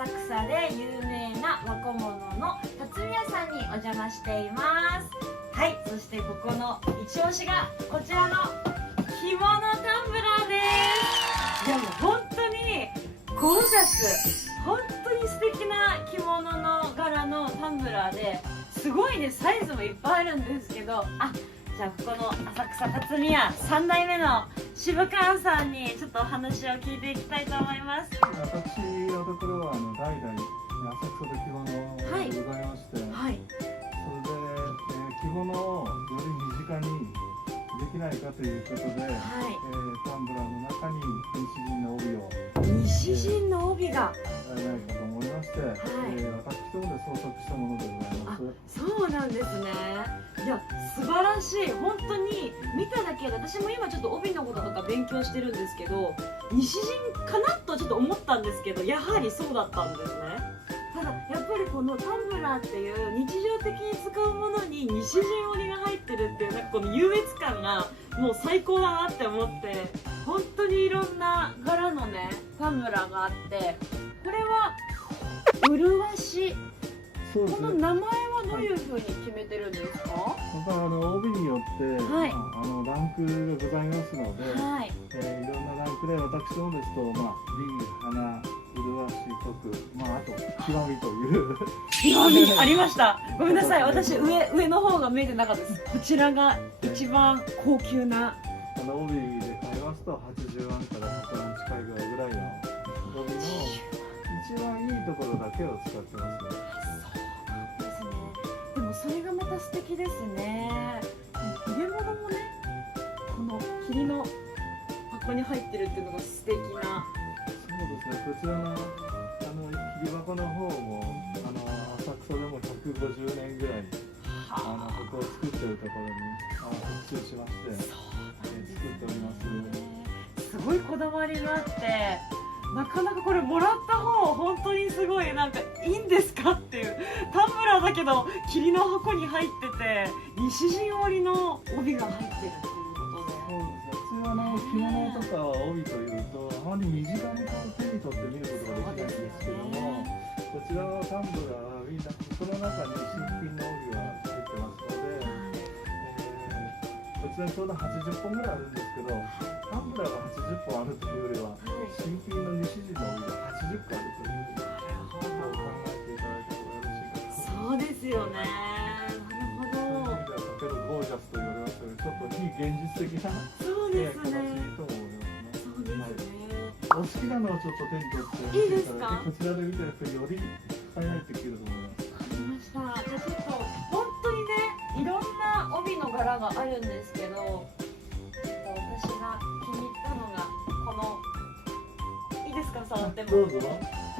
浅草で有名な和小物の辰巳屋さんにお邪魔しています。はい、そしてここの一押しがこちらの着物タンブラーです。いやもう本当にゴージャス、本当に素敵な着物の柄のタンブラーですごいね、サイズもいっぱいあるんですけど、じゃあここの浅草辰巳屋3代目の渋川さんにちょっとお話を聞いていきたいと思います。私のところは代々浅草で着物でございまして、はい、それで、着物をより身近にできないかということで、タンブラーの中に西陣の帯を西陣の帯がないかと思いまして、私どもで創作したものでございます。そうなんですね。いや素晴らしい。本当に見ただけで私も今ちょっと帯のこととか勉強してるんですけど、西陣かなとちょっと思ったんですけど、やはりそうだったんですね。ただやっぱりこのタンブラーっていう日常的に使うものに西陣織が入ってるっていう、なんかこの優越感がもう最高だなって思って、本当にいろんな柄のねタンブラーがあって、これは麗し、そうですね。この名前はどういうふうに決めてるんですか？帯によって、ランクがございますので、いろんなランクで私どもですと、美、花、麗し、徳、あと極みという極みありました。ごめんなさい、私上の方が見えてなかったです。こちらが一番高級な帯で買いますと80万から100万近いぐらいの帯の一番いいところだけを使ってますね。でもそれがまた素敵ですね。入れ物もね、この霧の箱に入ってるっていうのが素敵な。そうですね。こちらの霧箱の方も浅草でも150年ぐらいここを作っているところに特集しまして作っております。すごいこだわりがあって。なかなかこれもらった方本当にすごい、なんかいいんですかっていう、タンブラーだけど霧の箱に入ってて西陣織の帯が入ってるっていうことで。そうですね。普通着物とか帯というとあまり身近に手に取って見ることができないんですけども、こちらのタンブラーはみんなこの中に新品の帯が入ってますので、こちらにちょうど80本ぐらいあるんですけど、タンブラーが80本あるというよりは新品の西陣の帯が80個あるということを考えていただいた方がよろしいかと。そうですよね。なるほど。そういう意味ではとてもゴージャスと言われますので、ちょっと非現実的なそうですね。形と思いますね。そうですね。お好きなのをちょっと手に取っていいですか？こちらで見てるとより伝えないといけると思います。わかりました。じゃあちょっと本当にね、いろんな帯の柄があるんですけど、私が気に入ったのがこの、いいですか、触っても。どうぞ。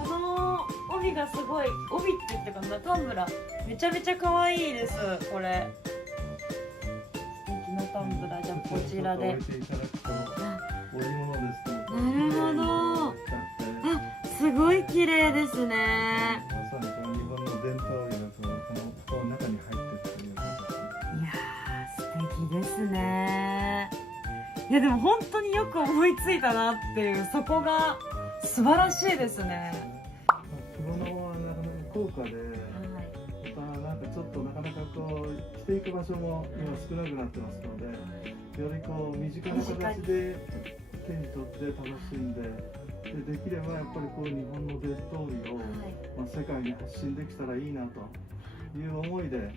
この帯がすごい、帯って言ってかな、タンブラーめちゃめちゃ可愛いです。これ素敵なタンブラー。じゃあこちらで。置いていただくと織物ですので。なるほど。すごい綺麗ですね。まさにこの日本の伝統帯だとこの中に入っているという形です。いやー素敵ですね。いやでも本当によく思いついたなっていう、そこが素晴らしいですね。着物はなかなか高価で、なんかちょっとなかなか着ていく場所も今少なくなってますので、より身近な形で手に取って楽しんで、できればやっぱり日本の伝統美を、世界に発信できたらいいなという思いで、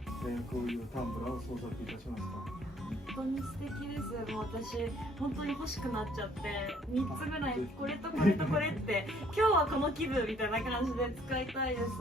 こういうタンブラーを創作いたしました。本当に素敵です。もう私本当に欲しくなっちゃって、3つぐらいこれとこれとこれって今日はこの気分みたいな感じで使いたいです。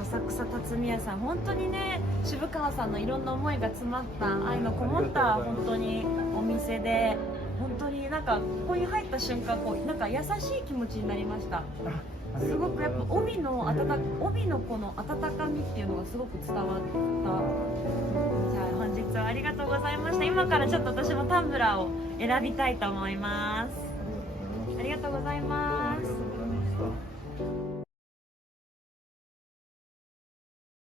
浅草辰巳屋さん、本当にね渋川さんのいろんな思いが詰まった愛のこもった本当にお店で、本当になんかここに入った瞬間こうなんか優しい気持ちになりました。すごくやっぱ帯のこの温かみっていうのがすごく伝わった。じゃあ本日はありがとうございました。今からちょっと私もタンブラーを選びたいと思います。ありがとうございます。